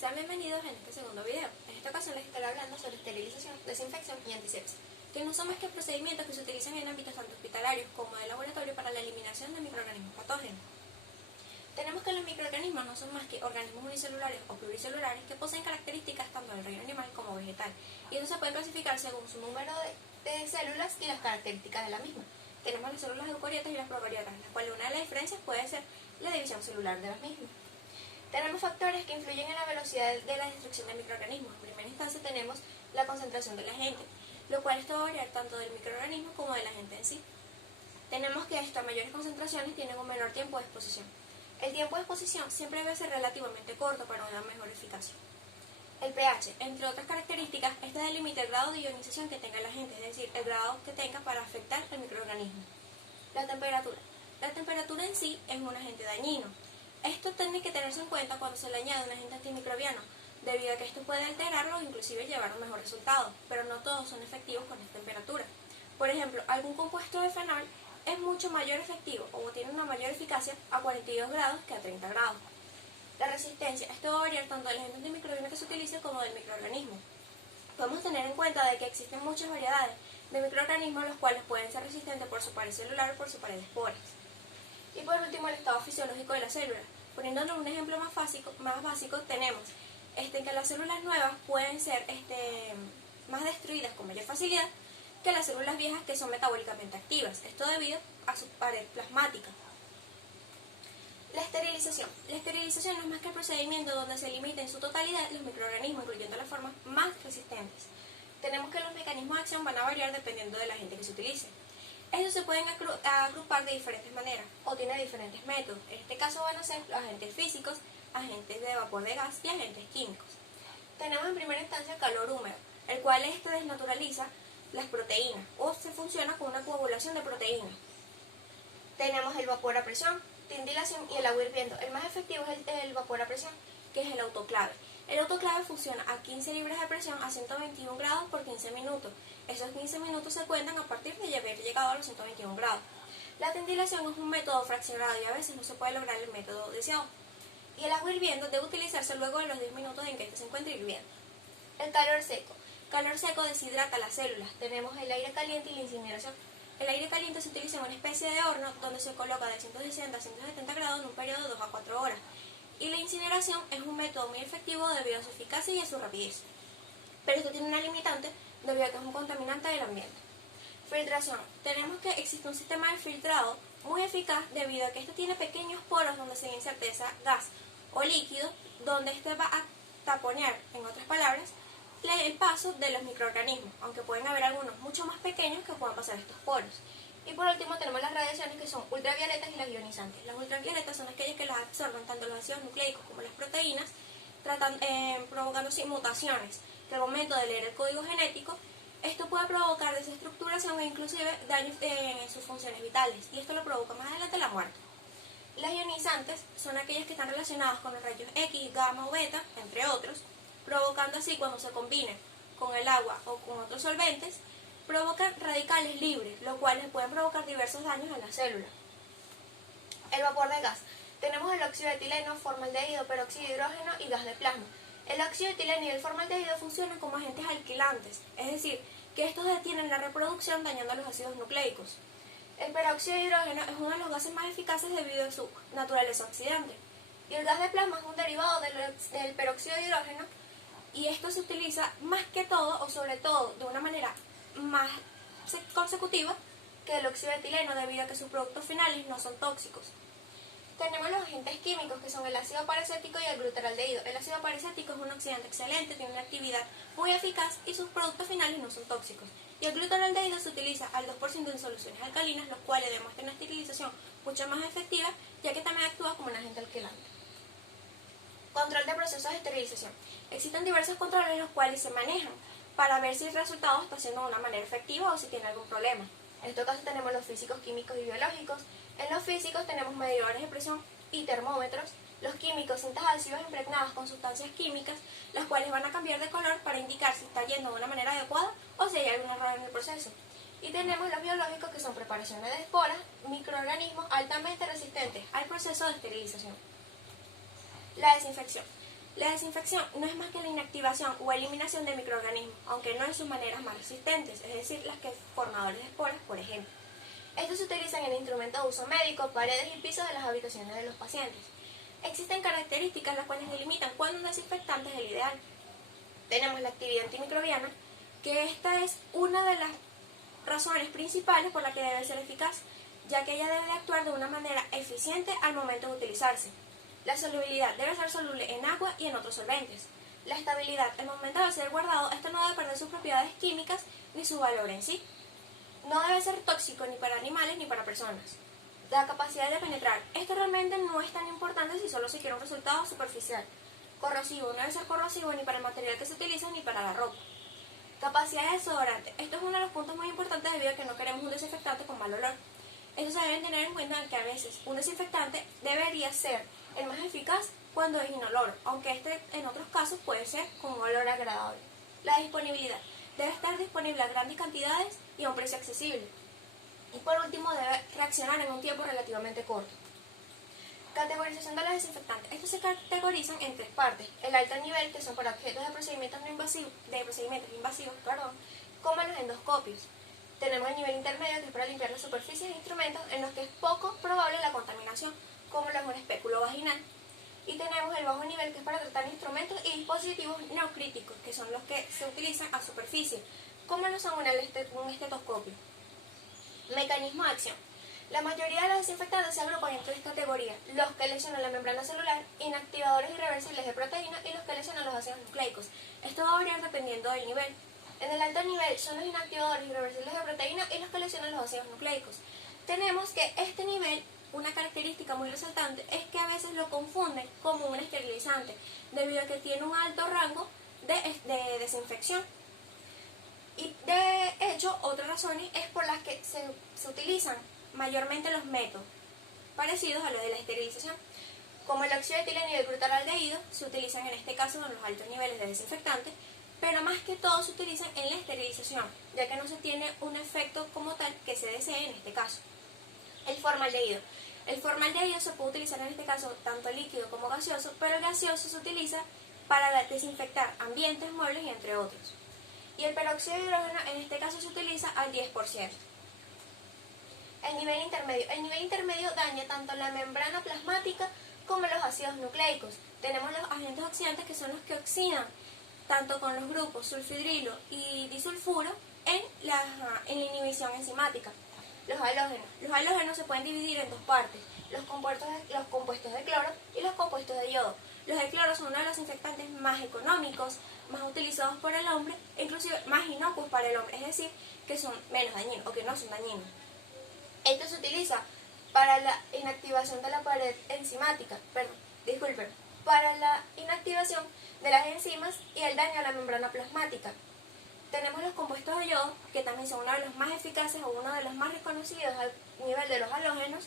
Sean bienvenidos en este segundo video. En esta ocasión les estaré hablando sobre esterilización, desinfección y antisepsia, que no son más que procedimientos que se utilizan en ámbitos tanto hospitalarios como de laboratorio para la eliminación de microorganismos patógenos. Tenemos que los microorganismos no son más que organismos unicelulares o pluricelulares que poseen características tanto del reino animal como vegetal, y eso se puede clasificar según su número de células y las características de la misma. Tenemos las células eucariotas y las procariotas, las cuales una de las diferencias puede ser la división celular de las mismas. Tenemos factores que influyen en la velocidad de la destrucción de microorganismos. En primera instancia tenemos la concentración del agente, lo cual esto va a variar tanto del microorganismo como del agente en sí. Tenemos que estas mayores concentraciones tienen un menor tiempo de exposición. El tiempo de exposición siempre debe ser relativamente corto para una mejor eficacia. El pH, entre otras características, este delimita el grado de ionización que tenga el agente, es decir, el grado que tenga para afectar al microorganismo. La temperatura. La temperatura en sí es un agente dañino. Esto tiene que tenerse en cuenta cuando se le añade un agente antimicrobiano, debido a que esto puede alterarlo o inclusive llevar a un mejor resultado, pero no todos son efectivos con esta temperatura. Por ejemplo, algún compuesto de fenol es mucho mayor efectivo o tiene una mayor eficacia a 42 grados que a 30 grados. La resistencia, esto va a variar tanto del agente antimicrobiano que se utilice como del microorganismo. Podemos tener en cuenta de que existen muchas variedades de microorganismos los cuales pueden ser resistentes por su pared celular o por su pared de esporas. Y por último, el estado fisiológico de la célula. Poniéndonos un ejemplo más básico tenemos que las células nuevas pueden ser más destruidas con mayor facilidad que las células viejas que son metabólicamente activas, esto debido a su pared plasmática. La esterilización. La esterilización no es más que el procedimiento donde se limitan en su totalidad los microorganismos, incluyendo las formas más resistentes. Tenemos que los mecanismos de acción van a variar dependiendo del agente que se utilice. Estos se pueden agrupar de diferentes maneras o tiene diferentes métodos. En este caso van a ser los agentes físicos, agentes de vapor de gas y agentes químicos. Tenemos en primera instancia el calor húmedo, el cual desnaturaliza las proteínas o se funciona con una coagulación de proteínas. Tenemos el vapor a presión, tintilación y el agua hirviendo. El más efectivo es el vapor a presión, que es el autoclave. El autoclave funciona a 15 libras de presión a 121 grados por 15 minutos. Esos 15 minutos se cuentan a partir de haber llegado a los 121 grados. La tintilación es un método fraccionado y a veces no se puede lograr el método deseado. Y el agua hirviendo debe utilizarse luego de los 10 minutos en que éste se encuentre hirviendo. El calor seco. Calor seco deshidrata las células. Tenemos el aire caliente y la incineración. El aire caliente se utiliza en una especie de horno donde se coloca de 160 a 170 grados en un periodo de 2 a 4 horas. Y la incineración es un método muy efectivo debido a su eficacia y a su rapidez. Pero esto tiene una limitante debido a que es un contaminante del ambiente. Filtración. Tenemos que existe un sistema de filtrado muy eficaz debido a que esto tiene pequeños poros donde se inserta gas o líquido, donde este va a taponear, en otras palabras, el paso de los microorganismos, aunque pueden haber algunos mucho más pequeños que puedan pasar estos poros. Y por último tenemos las radiaciones que son ultravioletas y las ionizantes. Las ultravioletas son aquellas que las absorben tanto los ácidos nucleicos como las proteínas, provocando así mutaciones, que al momento de leer el código genético, esto puede provocar desestructuración e inclusive daños en sus funciones vitales, y esto lo provoca más adelante la muerte. Las ionizantes son aquellas que están relacionadas con los rayos X, gamma o beta, entre otros, provocando así cuando se combinen con el agua o con otros solventes, provocan radicales libres, lo cual pueden provocar diversos daños en la célula. El vapor de gas. Tenemos el óxido de etileno, formaldehído, peróxido de hidrógeno y gas de plasma. El óxido de etileno y el formaldehído funcionan como agentes alquilantes, es decir, que estos detienen la reproducción dañando los ácidos nucleicos. El peróxido de hidrógeno es uno de los gases más eficaces debido a su naturaleza oxidante. Y el gas de plasma es un derivado del peróxido de hidrógeno, y esto se utiliza más que todo o sobre todo de una manera más consecutiva que el óxido de etileno debido a que sus productos finales no son tóxicos. Tenemos los agentes químicos que son el ácido paracético y el glutaraldehído. El ácido paracético es un oxidante excelente, tiene una actividad muy eficaz y sus productos finales no son tóxicos. Y el glutaraldehído se utiliza al 2% en soluciones alcalinas, los cuales demuestran una esterilización mucho más efectiva, ya que también actúa como un agente alquilante. Control de procesos de esterilización. Existen diversos controles los cuales se manejan para ver si el resultado está haciendo de una manera efectiva o si tiene algún problema. En este caso tenemos los físicos, químicos y biológicos. En los físicos tenemos medidores de presión y termómetros. Los químicos, cintas adhesivas impregnadas con sustancias químicas, las cuales van a cambiar de color para indicar si está yendo de una manera adecuada o si hay algún error en el proceso. Y tenemos los biológicos, que son preparaciones de esporas, microorganismos altamente resistentes al proceso de esterilización. La desinfección. La desinfección no es más que la inactivación o eliminación de microorganismos, aunque no en sus maneras más resistentes, es decir, las que formadores de esporas, por ejemplo. Estos se utilizan en instrumentos de uso médico, paredes y pisos de las habitaciones de los pacientes. Existen características las cuales delimitan cuándo un desinfectante es el ideal. Tenemos la actividad antimicrobiana, que esta es una de las razones principales por la que debe ser eficaz, ya que ella debe actuar de una manera eficiente al momento de utilizarse. La solubilidad debe ser soluble en agua y en otros solventes. La estabilidad, al momento de ser guardado, esto no debe perder sus propiedades químicas ni su valor en sí. No debe ser tóxico ni para animales ni para personas. La capacidad de penetrar. Esto realmente no es tan importante si solo se quiere un resultado superficial. Corrosivo. No debe ser corrosivo ni para el material que se utiliza ni para la ropa. Capacidad de desodorante. Esto es uno de los puntos muy importantes debido a que no queremos un desinfectante con mal olor. Esto se debe tener en cuenta que a veces un desinfectante debería ser el más eficaz cuando es inoloro, aunque este en otros casos puede ser con un olor agradable. La disponibilidad. Debe estar disponible a grandes cantidades y a un precio accesible. Y por último, debe reaccionar en un tiempo relativamente corto. Categorización de los desinfectantes. Estos se categorizan en tres partes. El alto nivel, que son para objetos de procedimientos invasivos, como los endoscopios. Tenemos el nivel intermedio, que es para limpiar las superficies e instrumentos en los que es poco probable la contaminación, como lo es un espéculo vaginal. Y tenemos el bajo nivel, que es para tratar instrumentos y dispositivos no críticos, que son los que se utilizan a superficie, como lo son un estetoscopio. Mecanismo de acción. La mayoría de los desinfectantes se agrupan en tres categorías: los que lesionan la membrana celular, inactivadores irreversibles de proteínas y los que lesionan los ácidos nucleicos. Esto va a variar dependiendo del nivel. En el alto nivel son los inactivadores irreversibles de proteínas y los que lesionan los ácidos nucleicos. Tenemos que este nivel, una característica muy resaltante, es que a veces lo confunden como un esterilizante, debido a que tiene un alto rango de desinfección. Y de hecho, otras razones es por las que se utilizan mayormente los métodos parecidos a los de la esterilización, como el óxido de etileno y el glutardaldehído. Se utilizan en este caso en los altos niveles de desinfectante, pero más que todo se utilizan en la esterilización, ya que no se tiene un efecto como tal que se desee en este caso. El formaldehído. El formaldehído se puede utilizar en este caso tanto líquido como gaseoso, pero el gaseoso se utiliza para desinfectar ambientes, muebles y entre otros. Y el peróxido de hidrógeno en este caso se utiliza al 10%. El nivel intermedio. El nivel intermedio daña tanto la membrana plasmática como los ácidos nucleicos. Tenemos los agentes oxidantes, que son los que oxidan tanto con los grupos sulfhidrilo y disulfuro en la inhibición enzimática. Los halógenos. Los halógenos se pueden dividir en dos partes: los compuestos de cloro y los compuestos de yodo. Los de cloro son uno de los desinfectantes más económicos, más utilizados por el hombre, e inclusive más inocuos para el hombre, es decir, que son menos dañinos o que no son dañinos. Esto se utiliza para la inactivación de la pared enzimática, para la inactivación de las enzimas y el daño a la membrana plasmática. Tenemos los compuestos de yodo, que también son uno de los más eficaces o uno de los más reconocidos al nivel de los halógenos,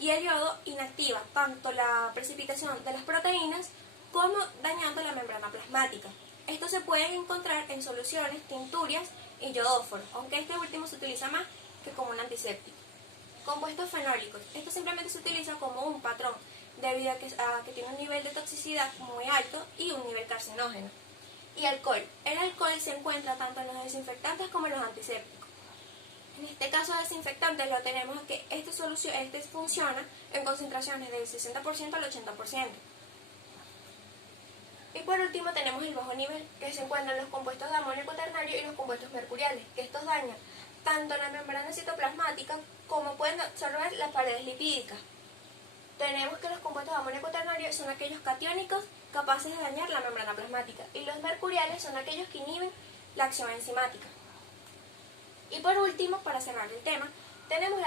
y el yodo inactiva tanto la precipitación de las proteínas como dañando la membrana plasmática. Esto se puede encontrar en soluciones, tinturias y yodóforos, aunque este último se utiliza más que como un antiséptico. Compuestos fenólicos. Esto simplemente se utiliza como un patrón, debido a que tiene un nivel de toxicidad muy alto y un nivel carcinógeno. Y alcohol. El alcohol se encuentra tanto en los desinfectantes como en los antisépticos. En este caso de desinfectantes lo tenemos que este funciona en concentraciones del 60% al 80%. Y por último tenemos el bajo nivel, que se encuentran los compuestos de amonio cuaternario y los compuestos mercuriales, que estos dañan tanto la membrana citoplasmática como pueden absorber las paredes lipídicas. Tenemos que los compuestos de amonio cuaternario son aquellos catiónicos capaces de dañar la membrana plasmática, y los mercuriales son aquellos que inhiben la acción enzimática. Y por último, para cerrar el tema, tenemos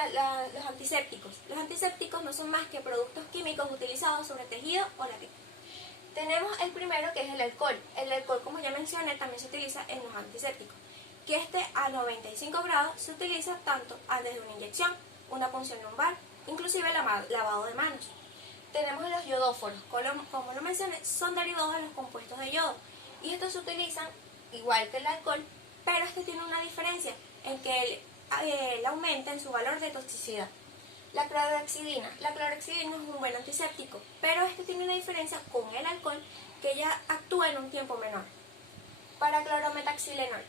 los antisépticos. Los antisépticos no son más que productos químicos utilizados sobre tejido o la piel. Tenemos el primero, que es el alcohol. El alcohol, como ya mencioné, también se utiliza en los antisépticos, que a 95 grados se utiliza tanto antes de una inyección, una punción lumbar, inclusive el lavado de manos. Tenemos los yodóforos, como lo mencioné, son derivados de los compuestos de yodo, y estos se utilizan igual que el alcohol, pero tiene una diferencia en que él aumenta en su valor de toxicidad. La clorhexidina. La clorhexidina es un buen antiséptico, pero este tiene una diferencia con el alcohol, que ella actúa en un tiempo menor. Para clorometaxilenol.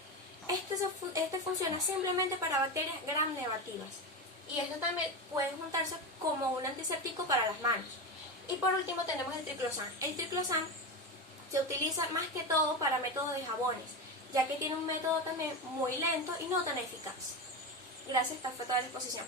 Este funciona simplemente para bacterias gram negativas. Y esto también puede juntarse como un antiséptico para las manos. Y por último tenemos el triclosan. El triclosan se utiliza más que todo para métodos de jabones, ya que tiene un método también muy lento y no tan eficaz. Gracias, esta fue toda la exposición.